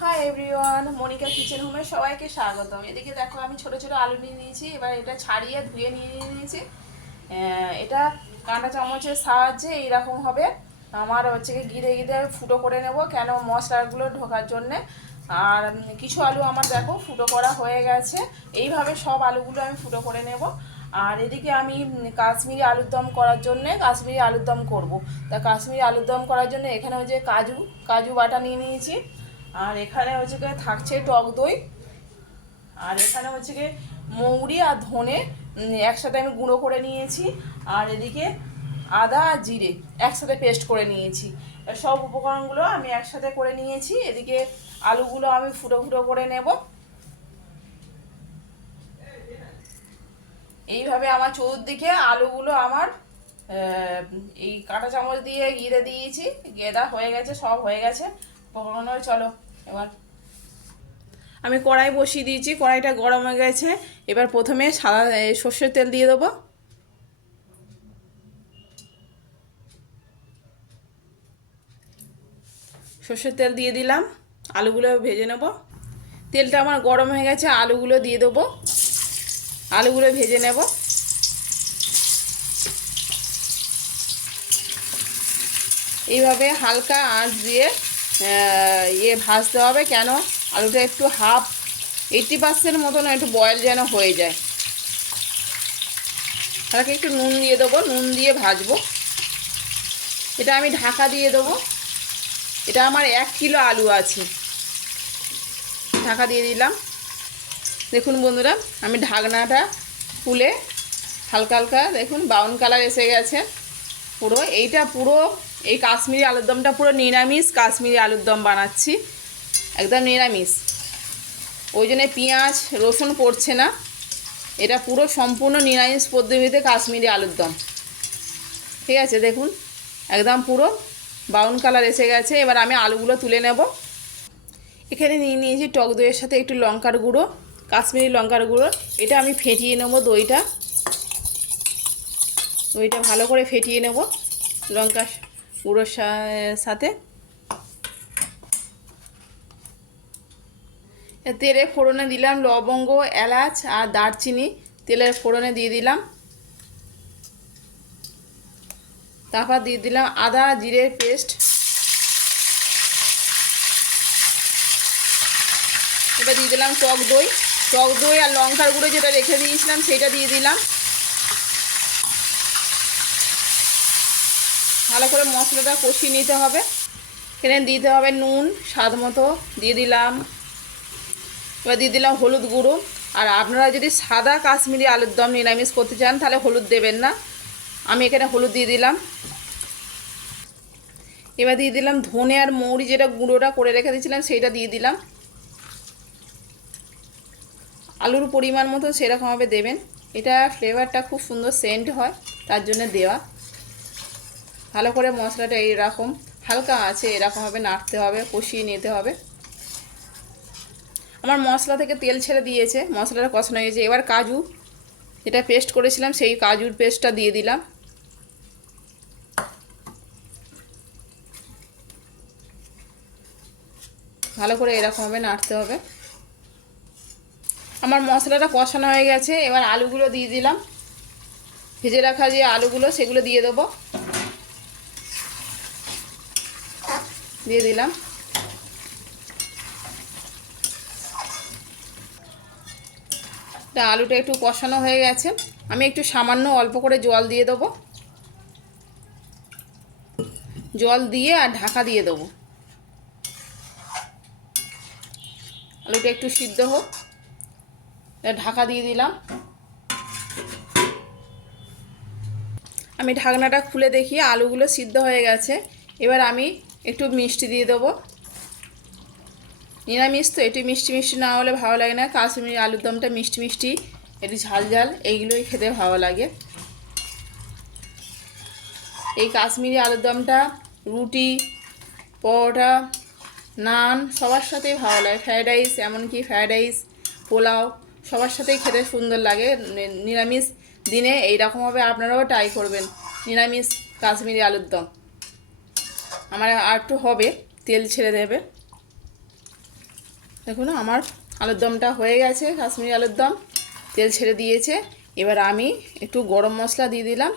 Hi everyone, Monika kitchen হোমে সবাইকে স্বাগতম। এদিকে দেখো আমি ছোট ছোট আলু নিয়ে নিয়েছি। এবার এটা ছাড়িয়ে ধুয়ে নিয়ে নিয়েছি। এটা কাঁটা চামচের সাহায্যে এইরকম হবে। আমার হচ্ছে কি গিরে গিরে ফুটো করে নেব, কেন মশলাগুলো ঢোকার জন্যে। আর কিছু আলু আমার দেখো ফুটো করা হয়ে গেছে। এইভাবে সব আলুগুলো আমি ফুটো করে নেব। আর এদিকে আমি কাশ্মীরি আলুর দম করার জন্যে কাশ্মীরি আলুর দম করবো। তা কাশ্মীরি আলুর দম করার জন্য এখানে ওই যে কাজু কাজু বাটা নিয়ে নিয়েছি। আর এখানে হচ্ছে গিয়ে থাকছে টক দই। আর এখানে হচ্ছে গিয়ে মৌরি আর ধনে একসাথে আমি গুঁড়ো করে নিয়েছি। আর এদিকে আদা আর জিরে একসাথে পেস্ট করে নিয়েছি। সব উপকরণগুলো আমি একসাথে করে নিয়েছি। এদিকে আলুগুলো আমি ফুটো ফুটো করে নেব। এইভাবে আমার চতুর্দিকে আলুগুলো আমার এই কাঁটা চামচ দিয়ে গিরে দিয়েছি। গেদা হয়ে গেছে, সব হয়ে গেছে উপকরণ। চলো এবার আমি কড়াই বসিয়ে দিয়েছি, কড়াইটা গরম হয়ে গেছে। এবার প্রথমে সাদা সর্ষের তেল দিয়ে দেবো। সর্ষের তেল দিয়ে দিলাম, আলুগুলো ভেজে নেব। তেলটা আমার গরম হয়ে গেছে, আলুগুলো দিয়ে দেবো, আলুগুলো ভেজে নেব। এইভাবে হালকা আঁচ দিয়ে ভাজতে হবে, কেন আলুটা একটু 80% মতন একটু বয়েল যেন হয়ে যায়। হালকা একটু নুন দিয়ে দেবো, নুন দিয়ে ভাজবো। এটা আমি ঢাকা দিয়ে দেবো। এটা আমার 1 কিলো আলু আছে, ঢাকা দিয়ে দিলাম। দেখুন বন্ধুরা, আমি ঢাকনাটা খুলে হালকা হালকা দেখুন ব্রাউন কালার এসে গেছে পুরো। এইটা পুরো এই কাশ্মীরি আলুর দমটা পুরো নিরামিষ কাশ্মীরি আলুর দম বানাচ্ছি, একদম নিরামিষ। ওই জন্যে পেঁয়াজ রসুন পড়ছে না। এটা পুরো সম্পূর্ণ নিরামিষ পদ্ধতিতে কাশ্মীরি আলুর দম। ঠিক আছে, দেখুন একদম পুরো ব্রাউন কালার এসে গেছে। এবার আমি আলুগুলো তুলে নেব। এখানে নিয়ে নিয়েছি টক দইয়ের সাথে একটু লঙ্কার গুঁড়ো, কাশ্মীরি লঙ্কার গুঁড়ো। এটা আমি ফেটিয়ে নেব, দইটা ভালো করে ফেটিয়ে নেব লঙ্কার গুঁড়োর সাথে। তেলে ফোড়নে দিলাম লবঙ্গ, এলাচ আর দারচিনি। তেলের ফোড়নে দিয়ে দিলাম। তারপর দিয়ে দিলাম আদা জিরের পেস্ট। এবার দিয়ে দিলাম টক দই। টক দই আর লঙ্কার গুঁড়ো যেটা রেখে দিয়েছিলাম সেটা দিয়ে দিলাম। ভালো করে মশলাটা কষিয়ে নিতে হবে। এখানে দিতে হবে নুন স্বাদ মতো দিয়ে দিলাম। এবার দিয়ে দিলাম হলুদ গুঁড়ো। আর আপনারা যদি সাদা কাশ্মীরি আলুর দম নিরামিষ করতে চান তাহলে হলুদ দেবেন না, আমি এখানে হলুদ দিয়ে দিলাম। এবার দিয়ে দিলাম ধনে আর মৌরি যেটা গুঁড়োটা করে রেখে দিয়েছিলাম সেইটা দিয়ে দিলাম। আলুর পরিমাণ মতো সেরকমভাবে দেবেন। এটা ফ্লেভারটা খুব সুন্দর সেন্ট হয়, তার জন্য দেওয়া। ভালো করে মশলাটা এইরকম হালকা আছে এরকমভাবে নাড়তে হবে, কষিয়ে নিতে হবে। আমার মশলা থেকে তেল ছেড়ে দিয়েছে, মশলাটা কষানো হয়েছে। এবার কাজু যেটা পেস্ট করেছিলাম সেই কাজুর পেস্টটা দিয়ে দিলাম। ভালো করে এরকমভাবে নাড়তে হবে। আমার মশলাটা কষানো হয়ে গেছে। এবার আলুগুলো দিয়ে দিলাম, ভেজে রাখা যে আলুগুলো সেগুলো দিয়ে দেবো, দিয়ে দিলাম। আলুটা একটু কষানো হয়ে গেছে। আমি একটু সামান্য অল্প করে জল দিয়ে দেবো, জল দিয়ে আর ঢাকা দিয়ে দেবো। আলুটা একটু সিদ্ধ হোক, ঢাকা দিয়ে দিলাম। আমি ঢাকনাটা খুলে দেখি আলুগুলো সিদ্ধ হয়ে গেছে। এবার আমি একটু মিষ্টি দিয়ে দেবো। নিরামিষ তো একটু মিষ্টি মিষ্টি না হলে ভালো লাগে না। কাশ্মীরি আলুর দমটা মিষ্টি মিষ্টি, একটু ঝাল ঝাল, এইগুলোই খেতে ভালো লাগে। এই কাশ্মীরি আলুর দমটা রুটি, পরোটা, নান সবার সাথেই ভালো লাগে। ফ্রায়েড রাইস, এমনকি ফ্রায়েড রাইস, পোলাও সবার সাথেই খেতে সুন্দর লাগে। নিরামিষ দিনে এইরকমভাবে আপনারাও ট্রাই করবেন নিরামিষ কাশ্মীরি আলুর দম। আমার আর একটু হবে, তেল ছেড়ে দেবে। দেখুন আমার আলুর দমটা হয়ে গেছে, কাশ্মীরি আলুর দম, তেল ছেড়ে দিয়েছে। এবার আমি একটু গরম মশলা দিয়ে দিলাম,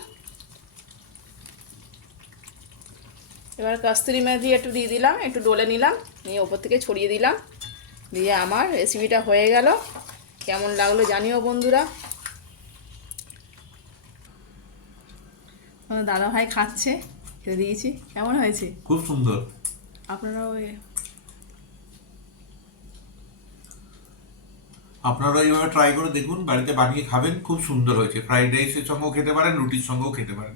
এবার কস্তুরি মেথি একটু দিয়ে দিলাম, একটু ডলে নিলাম, নিয়ে ওপর থেকে ছড়িয়ে দিলাম। দিয়ে আমার রেসিপিটা হয়ে গেল। কেমন লাগলো জানিও বন্ধুরা। দাদা ভাই খাচ্ছে, খেতে দিয়েছি, কেমন হয়েছে? খুব সুন্দর। আপনারাও আপনারা এইভাবে ট্রাই করে দেখুন, বাড়িতে বানিয়ে খাবেন, খুব সুন্দর হয়েছে। ফ্রাইড রাইসের সঙ্গেও খেতে পারেন, রুটির সঙ্গেও খেতে পারেন।